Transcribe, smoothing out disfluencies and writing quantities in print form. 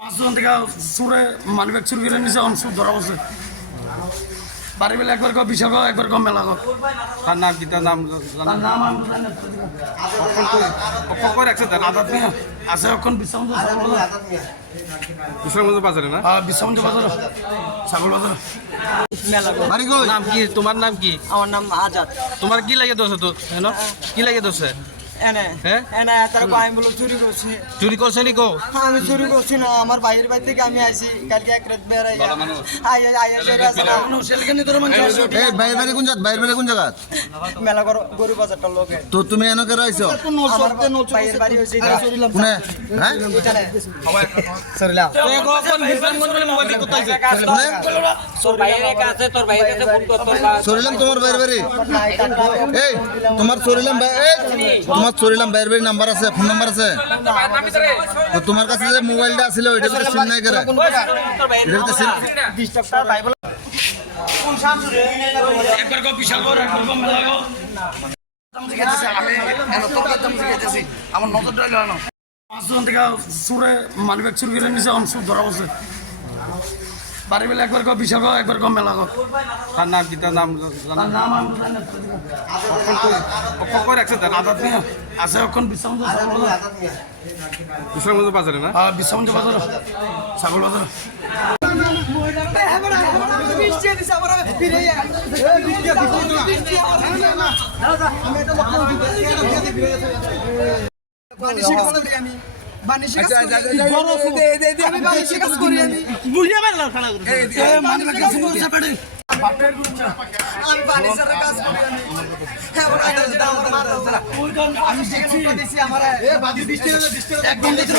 পাঁচজন থেকে সুরে মানিব্যাগ চুরি করে নিছে অংশুর ধরা বসে বাড়ি বেলা একবার কো বিশাল একবার কম মেলা কো তার নাম কি তার নাম তার নাম আমি জানি কখন রাখছে তার আদাত মিয়া আছে এখন বিশ্ববন্ধু কুশলগঞ্জ বাজারে না বিশ্ববন্ধু বাজার ছাগল বাজার নাম কি তোমার নাম কি? আমার নাম আজাদ। তোমার কি লাগে দোষ তো হ্যাঁ কি লাগে দোষ এনে হ্যাঁ এনে তারা আমি বলো চুরি করছি। চুরি করছে নি কো আমি চুরি করছি না, আমার বাইরের বাড়ি থেকে আমি আইছি কালকে এক রাত বেড়াই বাইরে কোন জায়গা মেলা গরু বাজারটা লোকে তো তুমি এনকে রইছো আমার বাইরের বাড়ি হয়েছে কোনে হ্যাঁ সরিলাম সরিলাম তোমার বাইরে এই তোমার সরিলাম তোমার সরিলাম বাইরে নাম্বার আছে ফোন নাম্বার আছে তো তোমার কাছে যে মোবাইলটা ছিল ওইটা তো সিম নাই করে এটা তো সিম একবার কো বিশাল একবার কম মেলা কো আমি এত দাম জিজ্ঞাসা আমার নজর ডাইল না পাঁচজন থেকে সুরে মানিব্যাগ চুরি করে নিছে অংশুর ধরা বসে বাড়ি বেলা একবার কো বিশাল একবার কম মেলা কো তার নাম কি তার নাম তার নাম আমি জানি কখন রাখছে তার আদাত মিয়া আছে এখন বিশ্ববন্ধু কুশলগঞ্জ বাজারে না বিশ্ববন্ধু বাজার ছাগল বাজার আমি